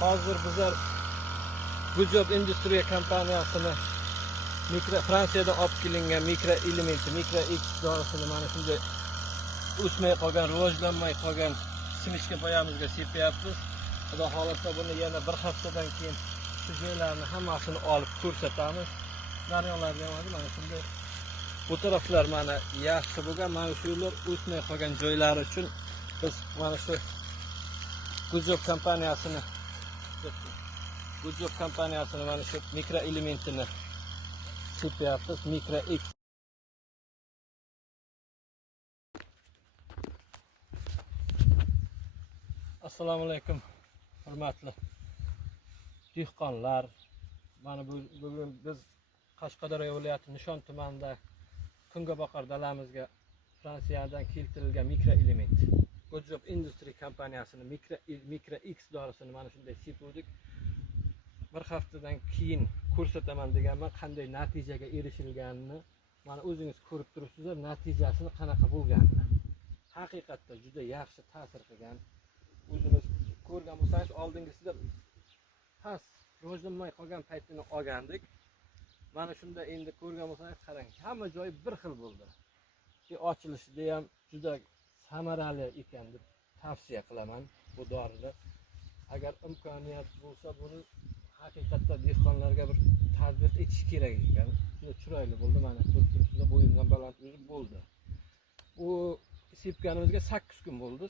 hozir bizlar Gujob Industriya kompaniyasini Fransiyadan olib kelingan mikro elementi, mikro X dorisini mana shunday o'smay qolgan, rivojlanmay qolgan simishka poyamizga sepyapmiz. Xudo xohlasa buni yana bir haftadan keyin shu joylarni hammasini olib ko'rsatamiz. Daryolarga mana shunday bu taraflar mana yaxshi bo'lgan, mana shu yo'llar o'smay qolgan joylari uchun biz mana shu Gujob kompaniyasini mana shu mikro elementini sepyapmiz, mikro X. Assalomu alaykum hurmatli dehqonlar. Mana bugun biz Qashqadaryo viloyati Nishon tumanida Kungaboqar dalamizga Fransiyadan keltirilgan mikro element Gujob Industriya kompaniyasini mikro X dorisini mana shunday sepdik. Bir haftadan keyin ko'rsataman deganman, qanday natijaga erishilganini. Mana o'zingiz ko'rib turibsizlar, natijasini qanaqa bo'lganini. Haqiqatda juda yaxshi ta'sir qilgan. O'zimiz ko'rgan bo'lsangiz, oldingisida past rivojlanmay qolgan paytini olgandik. Mana shunda endi ko'rgan bo'lsangiz, qarang, hamma joyi bir xil bo'ldi. Ochilishida ham juda samarali ekan deb tavsiya qilaman bu dorini. Agar imkoniyat bo'lsa, buni haqiqatda dehqonlarga bir tatbiq etish kerak ekan. Juda chiroyli bo'ldi. Mana ko'rib turibsizlar, bo'yindan baland bo'ldi. Bu sepganimizga 8 kun bo'ldi.